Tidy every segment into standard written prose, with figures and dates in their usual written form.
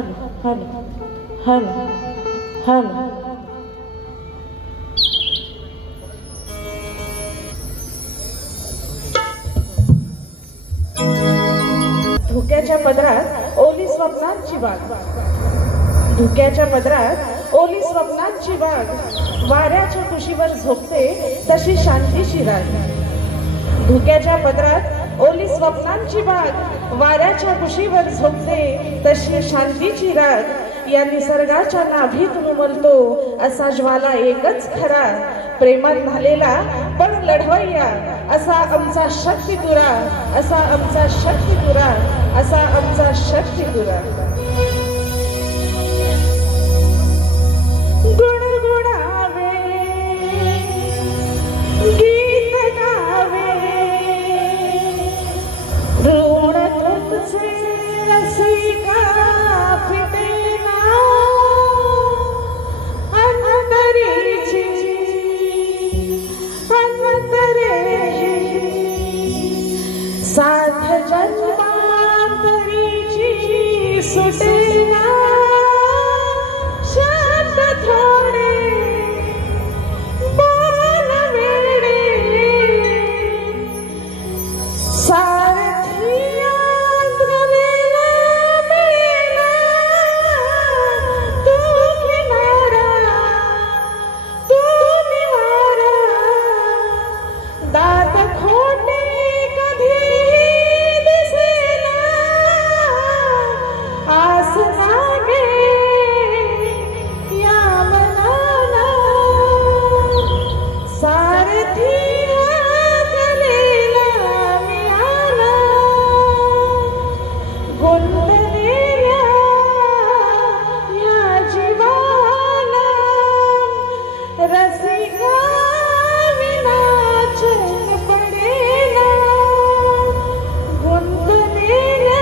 Hello hello hello. धुक्याच्या पदरात ओली स्वप्नांची बाग, धुक्याच्या पदरात ओली स्वप्नांची बाग, वाऱ्याच्या कुशीवर झोपते तशी शांतीची राग. धुक्याच्या पदरात ओली स्वप्नांची बाग, वाऱ्याच्या कुशीवर झोपते तशी शांतीची राग. या निसर्गाच्या नाभीतून उमलतो असा ज्वाला एकच खरा, प्रेमात झालेला पण लढवय्या असा आमचा शक्ती तुरा, असा आमचा शक्ती तुरा, असा आमचा शक्ती तुरा. गुणगुणावे गीत गावे ऋण तुझे रसिका फिटेना अंतरीची साथ जन्मांतरीची सुटेना शांत थोडे बोल वेडे सारथिया गलेला मेला तू किनारा तू निवारा दात खोटे आस लागे या मनाला सारथी गलेला मिळाला गुंतलेल्या या जीवाला रसिका विना चैन पडेना गुंतलेल्या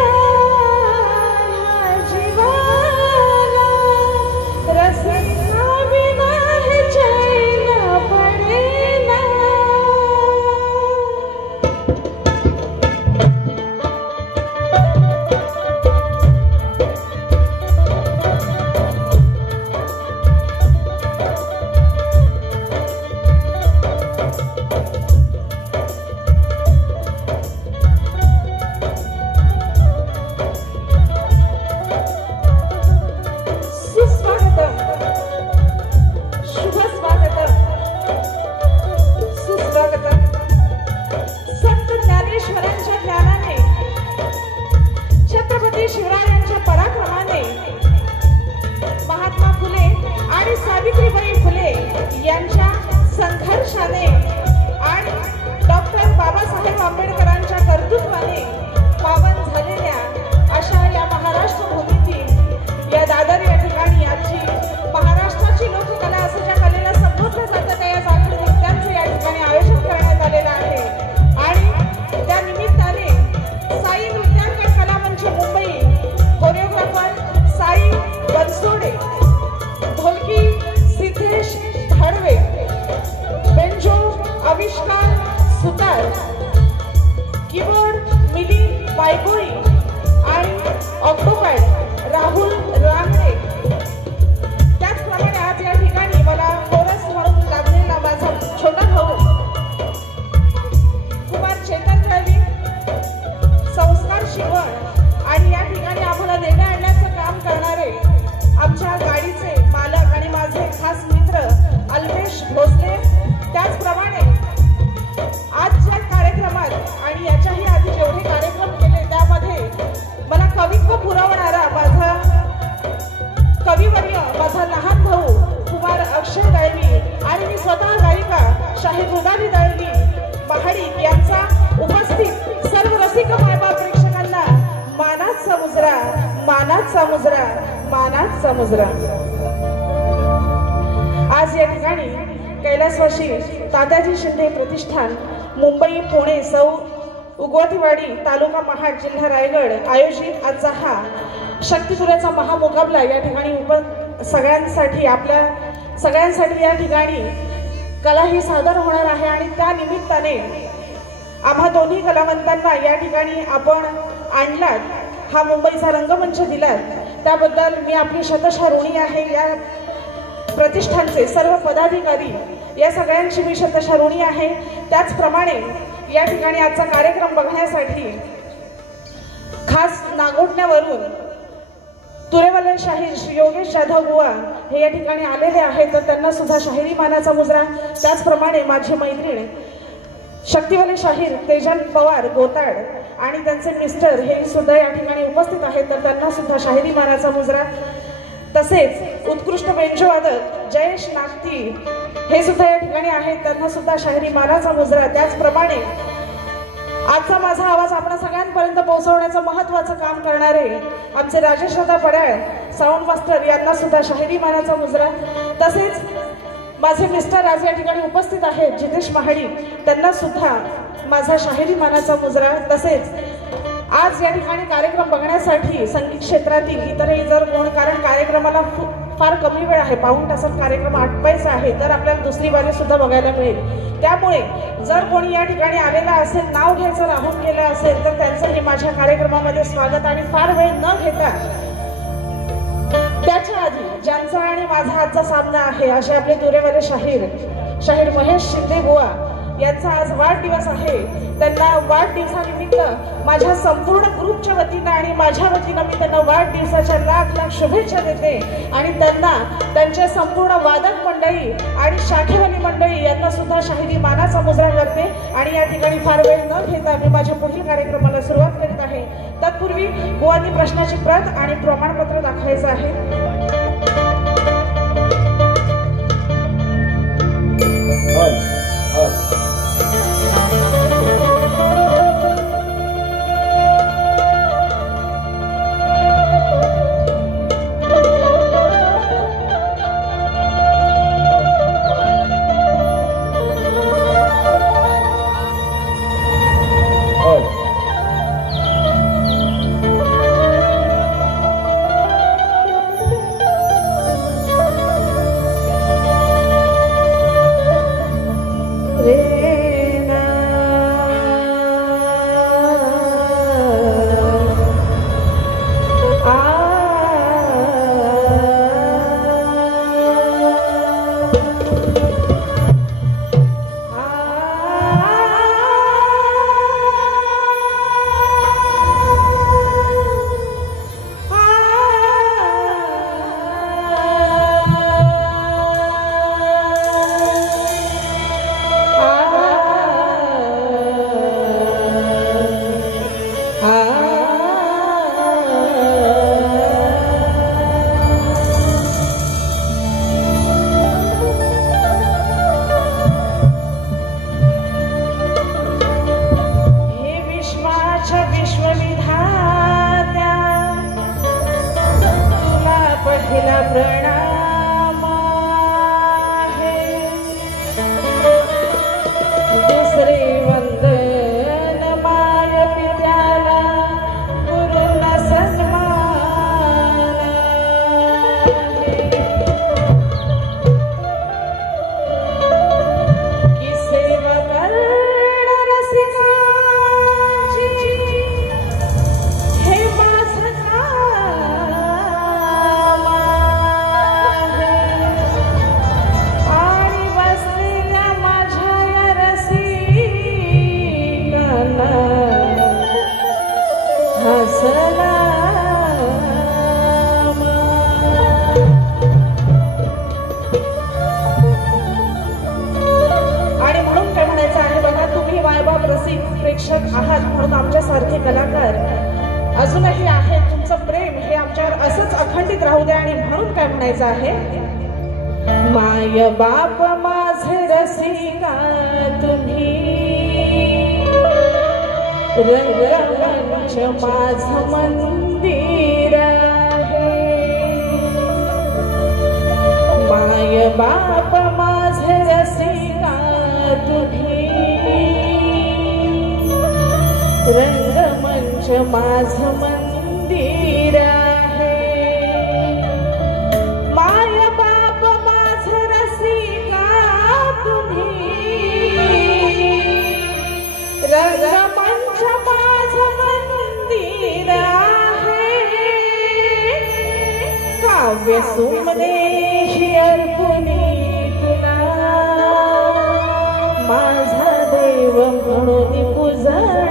आज या ठिकाणी कैलासवासी तात्याजी शिंदे प्रतिष्ठान मुंबई पुणे सौ उगवतीवाडी तालुका महाड जिल्हा रायगड आयोजित आजचा हा शक्तिसुराचा महामुकाबला या ठिकाणी सगळ्यांसाठी आपल्या सगळ्यांसाठी या ठिकाणी कला ही सादर होणार आहे आणि त्या निमित्ताने आम्हा दोन्ही कलावंतांना या ठिकाणी आपण आणलात, हा मुंबईचा रंगमंच दिलात, त्याबद्दल मी आपली शतशः ऋणी आहे। या प्रतिष्ठानचे सर्व पदाधिकारी या सगळ्यांची मी शतशः ऋणी आहे। त्याचप्रमाणे या ठिकाणी आजचा कार्यक्रम बघण्यासाठी खास नागोठण्यावरून तुरेवाले शाहीर श्री योगेश जाधव बुवा हे या ठिकाणी आलेले आहेत, तर त्यांना सुद्धा शाहिरी मानाचा मुजरा। त्याचप्रमाणे माझे मैत्रीण शक्तिवाले शाहीर तेजन पवार गोताड आणि त्यांचे मिस्टर हे सुद्धा या ठिकाणी उपस्थित आहेत, तर त्यांना सुद्धा शाहिरी मानाचा मुजरा। तसेच उत्कृष्ट बेंजोवादक जयेश नागती हे सुद्धा या ठिकाणी आहेत, त्यांना सुद्धा शाहिरी मानाचा मुजरा। त्याचप्रमाणे आजचा माझा आवाज आपण सगळ्यांपर्यंत पोहोचवण्याचं महत्त्वाचं काम करणारे आमचे राजेश दादा पड्याळ साऊंड मास्टर यांना सुद्धा शाहिरी मानाचा मुजरा। तसेच माझे मिस्टर आज या ठिकाणी उपस्थित आहेत जितेश महाडिक, त्यांना सुद्धा माझा शाहिरी मानाचा मुजरा। तसेच आज या ठिकाणी कार्यक्रम बघण्यासाठी संगीत क्षेत्रातील इतरही जर कोण, कारण कार्यक्रमाला फार कमी वेळ आहे, पाऊण तासात कार्यक्रम आटपायचा आहे, तर आपल्याला दुसरी बाजू सुद्धा बघायला मिळेल। त्यामुळे जर कोणी या ठिकाणी आलेला असेल, नाव घ्यायचं राहून गेलं असेल, तर त्यांचंही माझ्या कार्यक्रमामध्ये स्वागत। आणि फार वेळ न घेता त्याच्या आधी ज्यांचा आणि माझा आजचा सामना आहे असे आपले तुरेवाले शाहीर महेश शिंदे बुवा यांचा आज वाढदिवस आहे। त्यांना वाढदिवसानिमित्त माझ्या संपूर्ण ग्रुपच्या वतीनं आणि माझ्या वतीनं मी त्यांना वाढदिवसाच्या लाख लाख शुभेच्छा देते आणि त्यांना त्यांच्या संपूर्ण वादक मंडळी आणि शाखेवाली मंडळी यांना सुद्धा शाहिरी मानाचा मुजरा करते। आणि या ठिकाणी फार वेळ न घेता मी माझ्या पुढील कार्यक्रमाला सुरुवात करीत आहे। तत्पूर्वी बुवांनी प्रश्नाची प्रत आणि प्रमाणपत्र दाखवायचं आहे। प्रेक्षक आहात म्हणून आमच्यासारखे कलाकार अजूनही आहेत, तुमचं प्रेम हे आमच्यावर असंच अखंडित राहू द्या। आणि म्हणून काय म्हणायचं आहे, माय बाप माझे रसिका तुम्ही, रंगमंच माझं मंदिर आहे। माय बाप माझे रसिका तुम्ही, रंगमंच माझं मंदिर आहे। माय बाप माझं रसिका तुम्ही, रंगमंच माझं मंदिर आहे। काव्य सुमनेशी अर्पुनी तुला माझा देव म्हणून पूजणार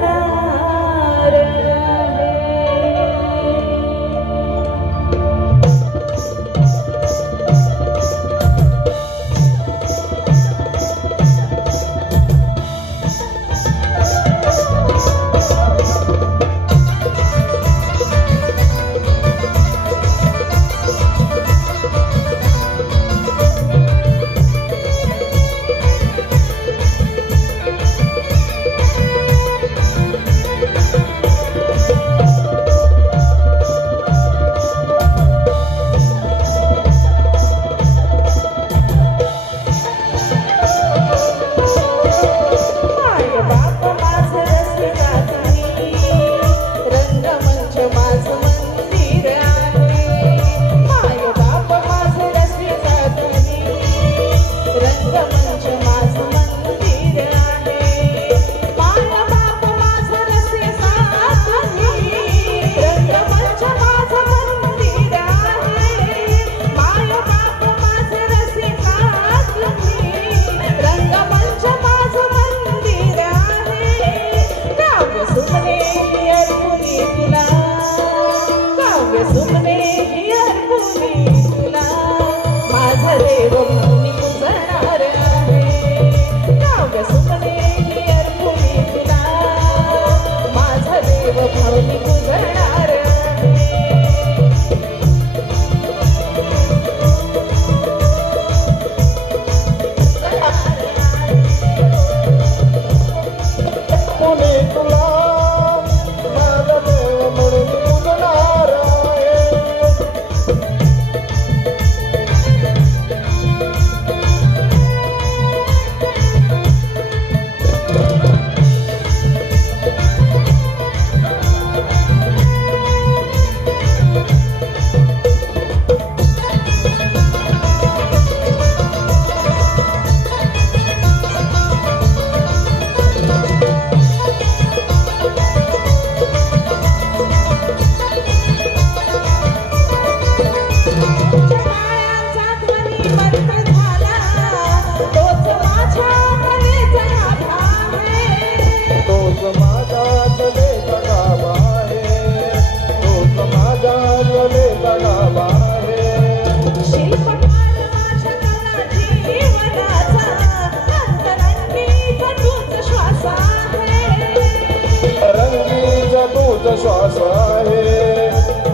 श्वास आहे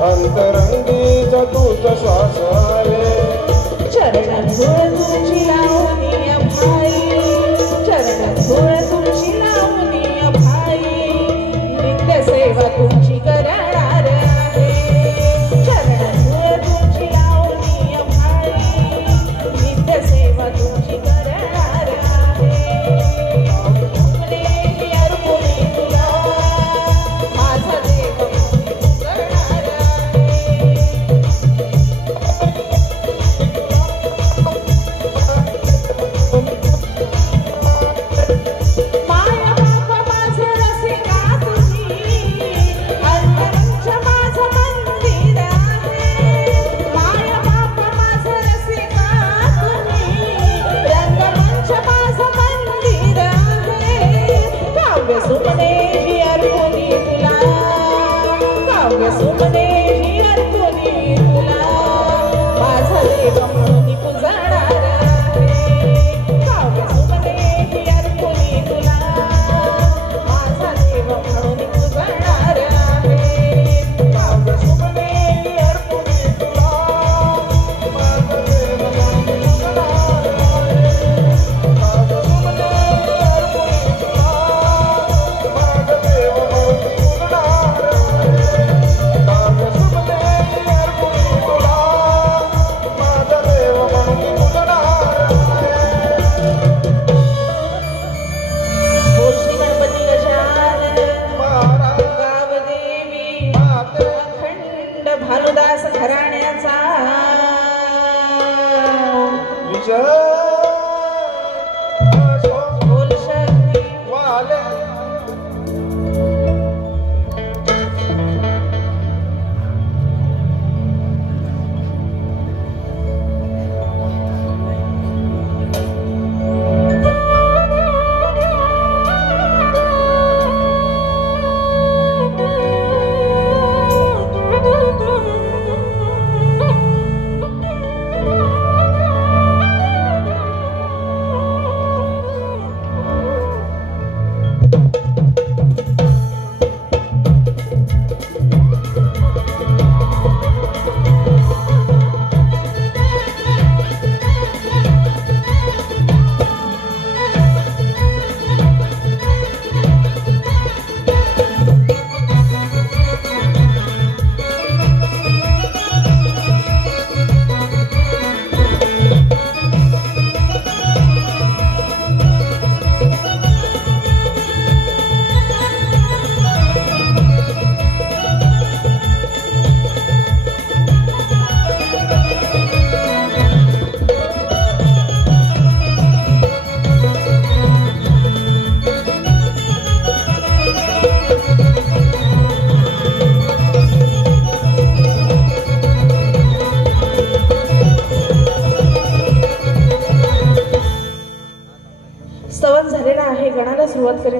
अंतरंगीचा तूच श्वास आहे चरण धूळ तुझी लावणी भाई चरण धूळ तुझी लावणी भाई नित्य सेवा तुमची करणार आहे चरण धूळ तुझी लावणी भाई नित्य सेवा तुमची करणार आहे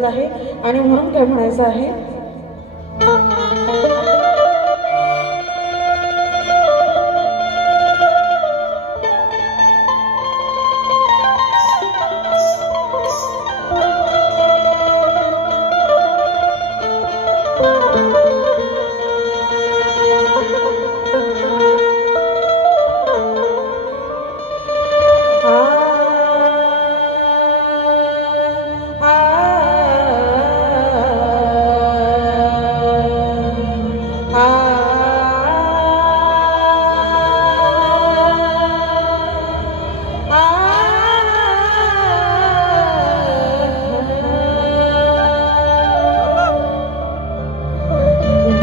गझल आहे आणि म्हणून काय म्हणायचं आहे.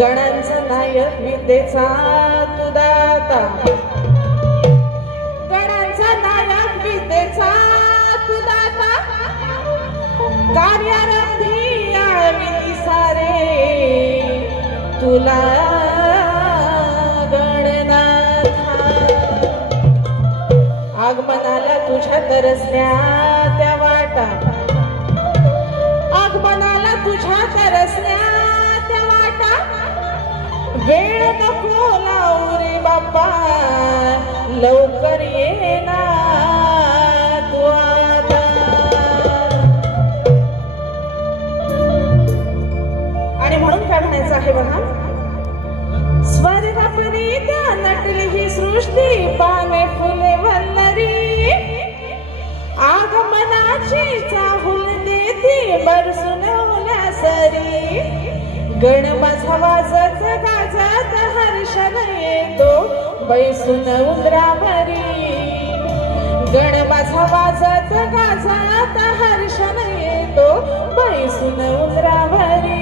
गणांचा नायक विद्येचा तू दाता, गणांचा नायक विद्येचा तू दाता, कार्यारंभी आम्ही सारे तुला गणनाथा. आगमनाला तुझ्या तरसल्या त्या वाटा, आगमनाला तुझ्या तरसल्या त्या वाटा, वेळ नको लावू रे बाप्पा लवकर ये ना तू आता. आणि म्हणून काय म्हणायचं आहे बघा. स्वर्गपरी त्या नटली ही सृष्टी पाने फुले वल्लरी, आगमनाची चाहूल देती बरसून ओल्या सरी. गण माझा वाजत गाजत हर्षण येतो बैसून उंदरावरी. गण माझा वाजत गाजत हर्षण येतो बैसून उंदरावरी.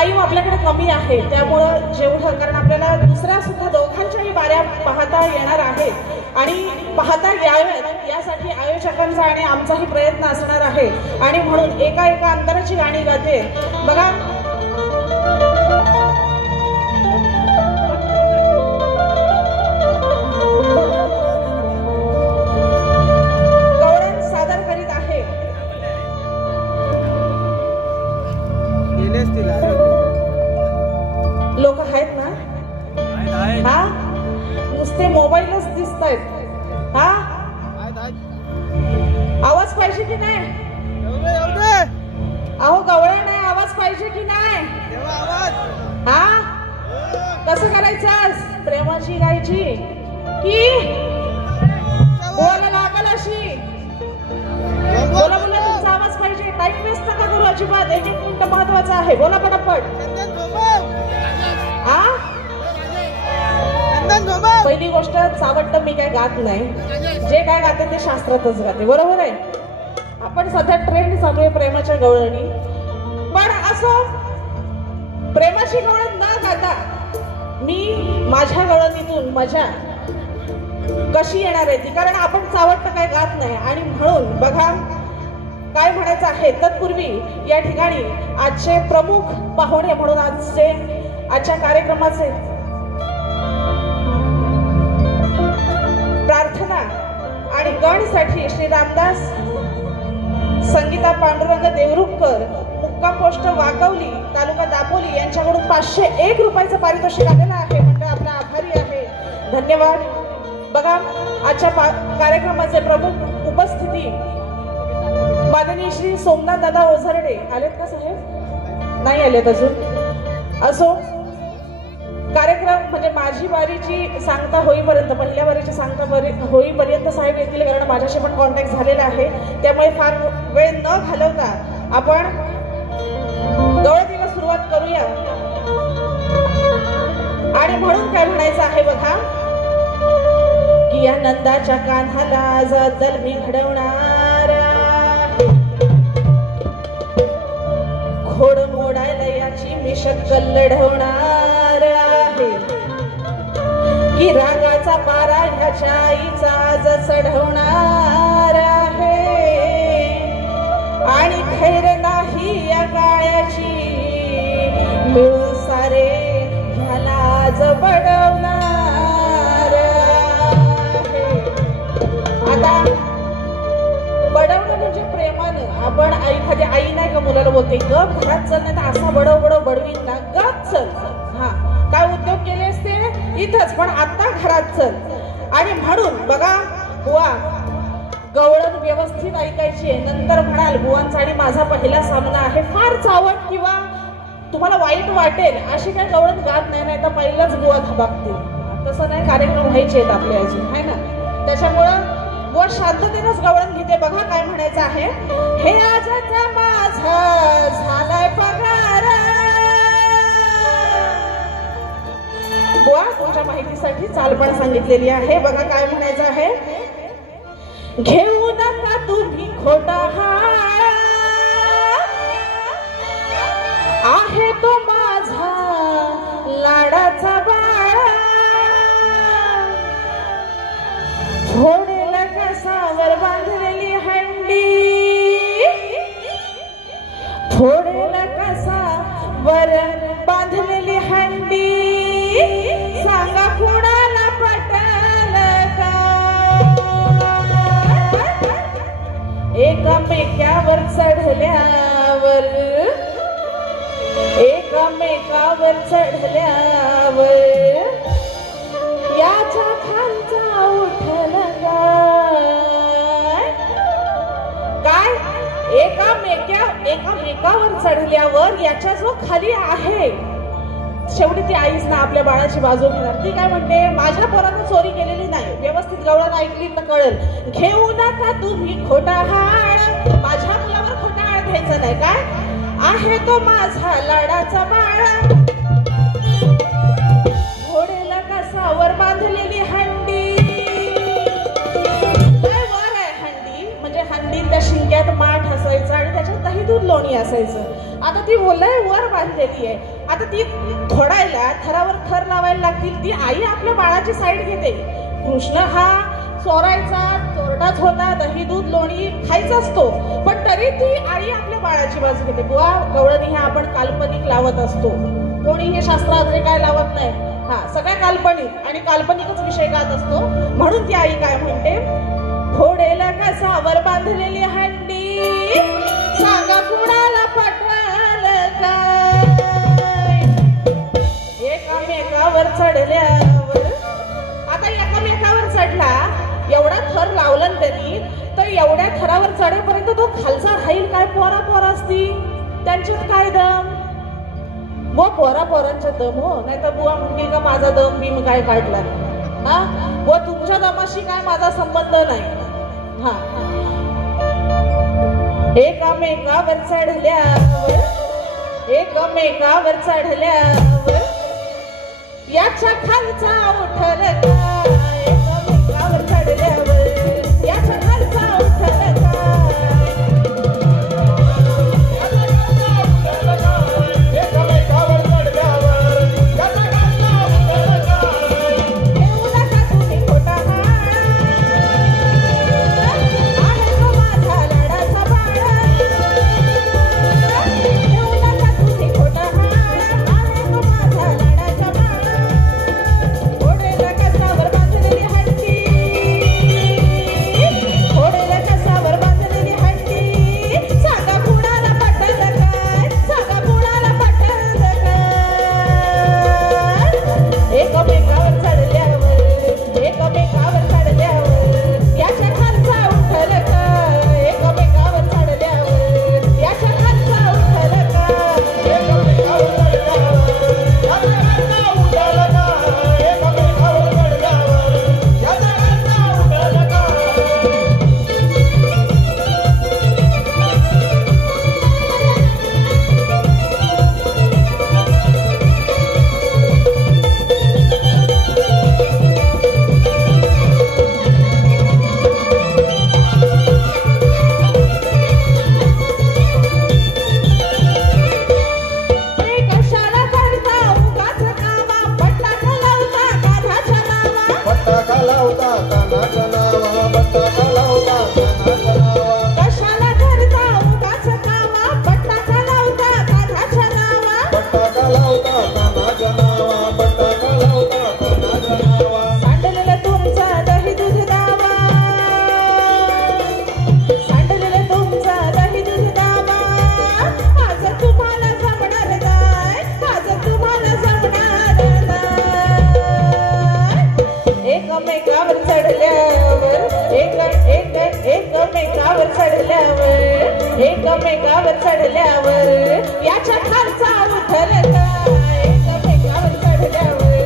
टाइम आपल्याकडे कमी आहे, त्यामुळं जेवढं, कारण आपल्याला दुसऱ्या सुद्धा दोघांच्याही बाऱ्या पाहता येणार आहेत आणि पाहता याव्यात यासाठी आयोजकांचा आणि आमचाही प्रयत्न असणार आहे आणि म्हणून एका एका अंतराची गाणी गाते बघा. गवळण सादर करीत आहे लोक आहेत ना, हा नुसते मोबाईलच दिसत आहेत, हा आवाज पाहिजे की नाही? अहो गवळण आहे, आवाज पाहिजे की नाही? हा कसं करायचं? प्रेमाची गायची की बोला लागल अशी? बोला बोला, तुमचा आवाज पाहिजे. टाइम वेस्ट नका करू अजिबात, एक एक मिनिट महत्वाचा आहे. बोला पटापट. पहिली गोष्ट, चावट मी काय गात नाही, जे काय गाते ते शास्त्रातच गाते, बरोबर आहे. आपण सध्या ट्रेंड चालू आहे प्रेमाच्या गवळणी, पण असं प्रेमाची गवळण न गाता मी माझ्या गवळणीतून मजा कशी येणार आहे ती, कारण आपण चावट काय गात नाही. आणि म्हणून बघा काय म्हणायचं आहे. तत्पूर्वी या ठिकाणी आजचे प्रमुख पाहुणे म्हणून आजच्या कार्यक्रमाचे प्रार्थना आणि गणसाठी श्री रामदास संगीता पांडुरंग देवरुखकर, मुक्काम पोस्ट वाकवली, तालुका दापोली यांच्याकडून 501 रुपयाचं पारितोषिक आलेलं आहे. म्हणजे आपला आभारी आहे, धन्यवाद. बघा आजच्या कार्यक्रमाचे प्रमुख उपस्थिती माननीय श्री सोमनाथ दादा ओझरडे. आलेत का साहेब? नाही आलेत अजून. असो, कार्यक्रम म्हणजे माझी बारीची सांगता होईपर्यंत, पहिल्या बारीची सांगता होईपर्यंत साहेब येतील, कारण माझ्याशी पण कॉन्टॅक्ट झालेला आहे. त्यामुळे फार वेळ न घालवता आपण गवळणीला सुरुवात करूया. आणि म्हणून काय म्हणायचं आहे बघा की या नंदाच्या कान्हाला जदल मी घडवणार, खोड मोडायला याची मी शक्कल लढवणार आहे, की रागाचा पारा ह्याच्या आईचा आज चढवणार आहे, आणि खैर नाही या काळ्याची मिळून सारे ह्याला आज बडवणार आहे. आता बडवणं म्हणजे प्रेमानं. आपण एखादी आई नाही का मुलाला बोलते गप घरात चल, नाही तर असा बडव बडव बडवीन ना, गप चल. हा काय उद्योग केले असते इथंच, पण आता घरात चल. आणि म्हणून बघा बुवा, गवळण व्यवस्थित ऐकायची. नंतर म्हणाल बुवांचा आणि माझा पहिला सामना आहे, फार चावट किंवा तुम्हाला वाईट वाटेल अशी काय गवळण गात नाही, नाही तर पहिलाच बुवा धबाकतील. तसं नाही, कार्यक्रम व्हायचे आहेत आपले अजून, आहे ना. त्याच्यामुळं बुवा शांततेनंच गवळण घेते. बघा काय म्हणायचं आहे. हे आजचा माझा झालाय पगार. बुवा तुमच्या माहितीसाठी चालपण सांगितलेली आहे. बघा काय म्हणायचं आहे. घेऊ नका तुम्ही खोटा हार, आहे तो माझा लाडाचा बाळा, फोडेल कसावर बांधलेली हंडी, फोडेल कसावर बांधलेली हंडी, सांगा कुणाला पटल का. एकामेकावर चढल्यावर, एकामेकावर चढल्यावर याच्या खालचा उठल काय. एकामेकावर चढल्यावर याच्या जो खाली आहे, शेवटी ती आईच ना आपल्या बाळाची बाजू घेणार. ती काय म्हणते, माझ्या पोरानं चोरी केलेली नाही. व्यवस्थित गवळण ऐकली तर कळेल. घेऊ नका तुम्ही खोटा हाड, माझ्या मुलावर खोटा हाड घ्यायचं नाही. काय आहे तो माझा लाडाचा बाळा, घोडेला कसावर बांधलेली हंडी. काय वर आहे हंडी, म्हणजे हंडी त्या शिंक्यात माठ असायचं आणि त्याच्यात दही दूध लोणी असायचं. आता ती बोलय वर बांधली बांधलेली आहे. आता ती घोडायला थरावर थर लावायला लागतील. ती आई आपल्या बाळाची साईड घेते. कृष्ण हा चोरायचा चोरटाच होता, दही दूध लोणी खायचा असतो, पण तरी ती आई आपल्या बाळाची बाजू घेते. बुवा गवळणी हे आपण काल्पनिक लावत असतो, कोणी हे शास्त्राचे काय लावत नाही. हा सगळ्या काल्पनिक आणि काल्पनिकच विषय गात असतो. म्हणून ती आई काय म्हणते, घोडेला कसावर बांधलेली हंडी, सांगा कुणाला पटवाल काय. एकामेकावर चढल्यावर, आता एकामेकावर चढला, एवढा थर लावला त्यांनी, तर एवढ्या थरावर चढेपर्यंत तो खालचा राहील काय. पोरा पोरा असती त्यांच्यात काय दम. व पोरा पोरांच्या दम हो, नाही तर बुवा म्हणतील का माझा दम बिम काय काढला. हा व तुमच्या दमाशी काय माझा संबंध नाही. हा एकामेकावर चढल्यावर, एकमेकावर चढल्यावर याच्या खालचा उठल काय. एकमेकावर चढल्यावर याच्या खालचा उठल काय. एकमेकावर चढल्यावर याच्या खालचा उठल काय. एकमेकावर चढल्यावर याच्या खालचा उठल काय. एकमेकावर चढल्यावर याच्या खालचा उठल काय. एकमेकावर चढल्यावर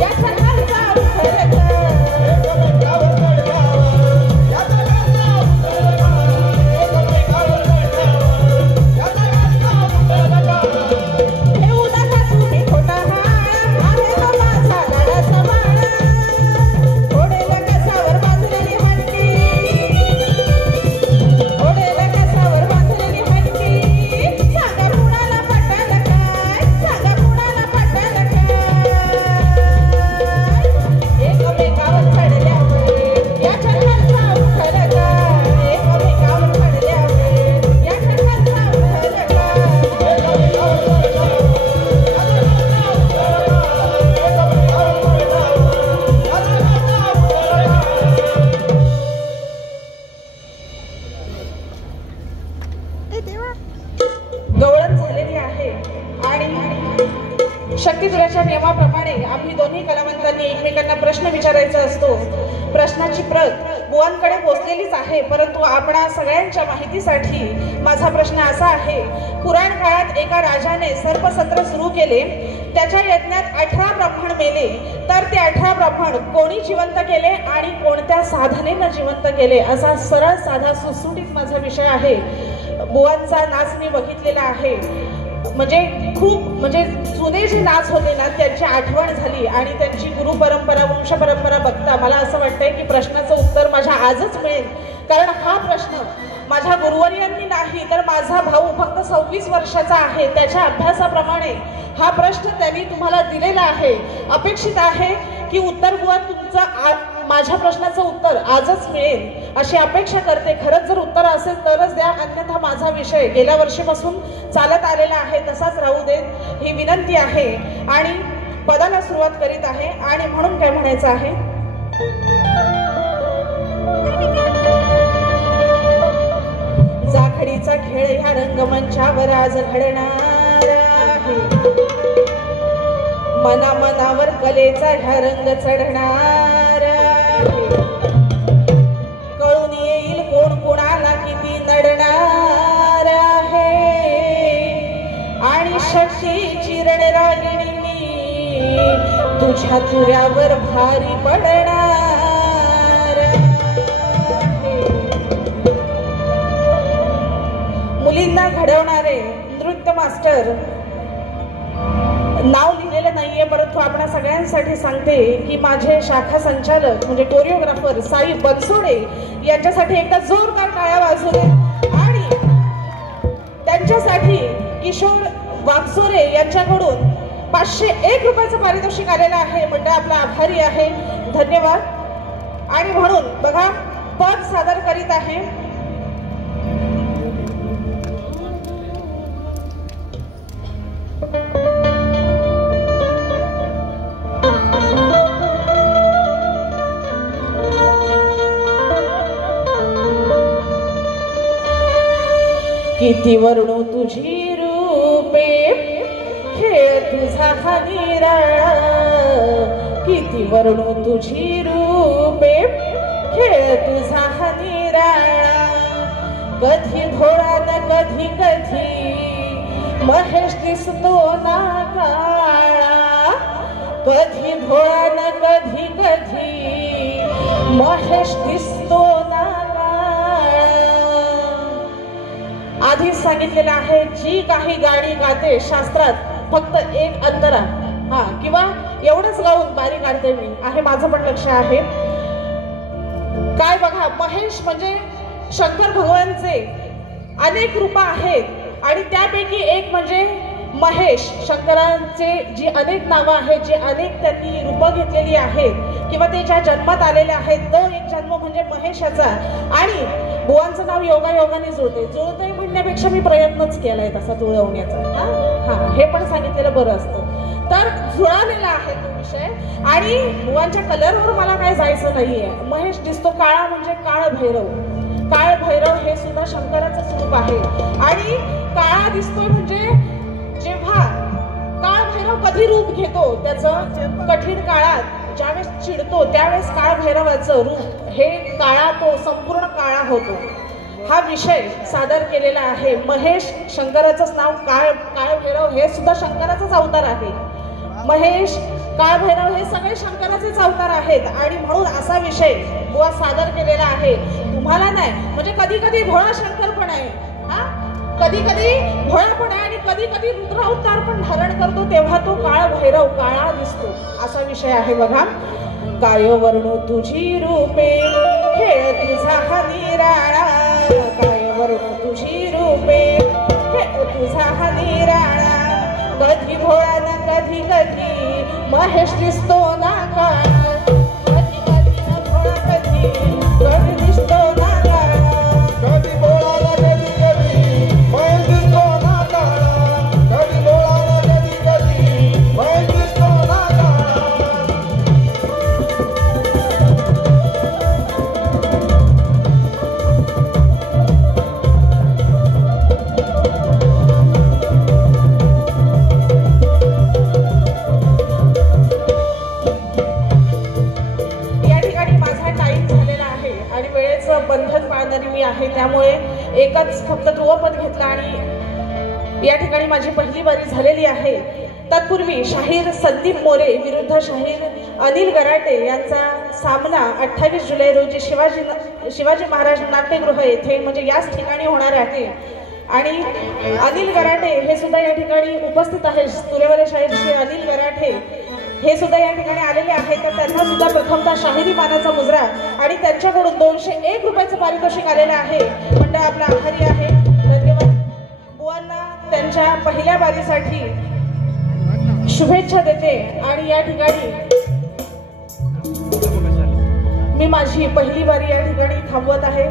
याच्या खालचा उठल काय. येऊ नका तुम्ही खोटा हाड, आहे हा माझा लाडाचा बाळा. घोडेला कसावर बांधलेली हंडी, घोडेला कसावर बांधलेली हंडी, सांगा कुणाला पटल काय. सांगा कुणाला पटल काय. एकमेकावर चढल्यावर याच्या खालचा उठल काय. एकमेकावर चढल्यावर याच्या खालचा उठल काय. एकमेकावर गवळण झालेली आहे आणि शक्तिजुराच्या नियमाप्रमाणे आम्ही दोन्ही कलावंतांनी एकमेकांना प्रश्न विचारायचा असतो. प्रश्नाची प्रत बुवांकडे पोहोचलेलीच आहे, परंतु आपणा सगळ्यांच्या माहितीसाठी माझा प्रश्न असा आहे. पुराण काळात एका राजाने सर्पसत्र सुरू केले. त्याच्या यज्ञात 18 ब्राह्मण मेले. तर ते 18 ब्राह्मण कोणी जिवंत केले आणि कोणत्या साधनेनं जिवंत केले, असा सरळ साधा सुटसुटीत माझा विषय आहे. बुवांचा नाच मी बघितलेला आहे. म्हणजे खूप म्हणजे जुने जे नाच होते ना त्यांची आठवण झाली आणि त्यांची गुरु परंपरा वंश परंपरा बघता मला असं वाटतंय की प्रश्नाचं उत्तर माझ्या आजच मिळेल. कारण हा प्रश्न माझ्या गुरुवर्यांनी नाही तर माझा भाऊ फक्त 26 वर्षाचा आहे त्याच्या अभ्यासाप्रमाणे हा प्रश्न त्यांनी तुम्हाला दिलेला आहे. अपेक्षित आहे की उत्तर बुवा तुमचं माझ्या प्रश्नाचं उत्तर आजच मिळेल अशी अपेक्षा करते. खरंच जर उत्तर असेल तरच द्या, अन्यथा माझा विषय गेल्या वर्षीपासून चालत आलेला आहे तसाच राहू देत ही विनंती आहे. आणि पदाला सुरुवात करीत आहे आणि म्हणून काय म्हणायचं आहे. जाखडीचा खेळ ह्या रंगमंचावर आज घडणार आहे. मनामनावर कलेचा ह्या रंग चढणार आहे. कळून येईल कोण कोणाला किती नडणार आहे. आणि शक्तीची रणरागिणी तुझ्या तुऱ्यावर भारी पडणार. मुलींना घडवणारे नृत्य मास्टर नाव लिहिलेलं नाहीये परंतु आपल्या सगळ्यांसाठी सांगते की माझे शाखा संचालक म्हणजे कोरिओग्राफर साई बनसोडे यांच्यासाठी एकदा जोरदार टाळ्या वाजवू दे. आणि त्यांच्यासाठी किशोर वागसोरे यांच्याकडून 501 रुपयाचं पारितोषिक आलेलं आहे. मंडळ आपला आभारी आहे. धन्यवाद. आणि म्हणून बघा पद सादर करीत आहे किती वर्णू तुझी रूपे खेळ तुझा हा निराळा. किती वर्णू तुझी रूपे खेळ तुझा हा निराळा. कधी भोळा न कधी कधी महेश दिसतो ना काळा. कधी भोळा न कधी कधी महेश दिसतो ना आधीच सांगितलेलं आहे जी काही गाणी गाते शास्त्रात फक्त एक अंतरा किंवा एवढंच गाऊन बारी काढते मी आहे माझं पण लक्ष आहे. काय बघा महेश म्हणजे शंकर भगवानचे अनेक रूप आहेत आणि त्यापैकी एक म्हणजे महेश. शंकरांचे जी अनेक नावं आहेत जे अनेक त्यांनी रूपं घेतलेली आहेत किंवा ते ज्या जन्मात आलेले आहेत तो एक जन्म म्हणजे महेशाचा. आणि बुवांचं नाव योगायोगाने जुळतंय म्हणण्यापेक्षा मी प्रयत्नच केलाय तसा जुळवण्याचा. हे पण सांगितलेलं बरं असतं. तर जुळालेला आहे तो विषय. आणि बुवांच्या कलरवर मला काय जायचं नाहीये. महेश दिसतो काळा म्हणजे काळ भैरव. काळ भैरव हे सुद्धा शंकराचं स्वरूप आहे. आणि काळा दिसतोय म्हणजे जेव्हा काळ भैरव कधी रूप घेतो त्याचं कठीण काळात ज्यावेळेस चिडतो त्यावेळेस काळ भैरवाचं रूप हे काळा तो संपूर्ण काळा होतो. हा विषय सादर केलेला आहे. महेश शंकराचंच नाव. काळ भैरव हे सुद्धा शंकराचाच अवतार आहे. महेश काळ भैरव हे सगळे शंकराचेच अवतार आहेत. आणि म्हणून असा विषय बुवा सादर केलेला आहे. तुम्हाला नाही म्हणजे कधी कधी भोळा शंकर पण आहे, कधी कधी भोळा पण आहे आणि कधी कधी रुद्रावतार पण धारण करतो तेव्हा तो काळ भैरव काळा दिसतो. असा विषय आहे बघा. काय वर्णू तुझी रूपे खेळ तुझा हा निराळा. काय वर्णू तुझी रूपे खेळ तुझा हा निराळा. कधी भोळा ना कधी कधी महेश दिसतो ना काळा. कधी कधी ना भोळा कधी कधी दिसतो ना काळा. कधी भोळा ना कधी कधी महेश दिसतो ना काळा. कधी भोळा ना कधी कधी महेश दिसतो ना काळा. बंधन पाळणारी मी आहे त्यामुळे एकच फक्त ध्रुवपद घेतला आणि या ठिकाणी माझी पहिली बारी झालेली आहे. तत्पूर्वी शाहीर संदीप मोरे विरुद्ध शाहीर अनिल गराटे यांचा सामना 28 जुलै रोजी शिवाजी महाराज नाट्यगृह येथे म्हणजे याच ठिकाणी होणार आहे. आणि अनिल गराठे हे सुद्धा या ठिकाणी उपस्थित आहेत. तुरेवाले शाहीर श्री अनिल गराठे हे सुद्धा या ठिकाणी आलेले आहेत. तर त्यांना सुद्धा प्रथमतः शाहिरी मानाचा मुजरा आणि त्यांच्याकडून 201 रुपयाचं पारितोषिक आलेलं आहे. मंडळ आपला आभारी आहे. धन्यवाद. बुवांना त्यांच्या पहिल्या बारीसाठी शुभेच्छा देते आणि या ठिकाणी मी माझी पहिली बारी या ठिकाणी थांबवत आहे.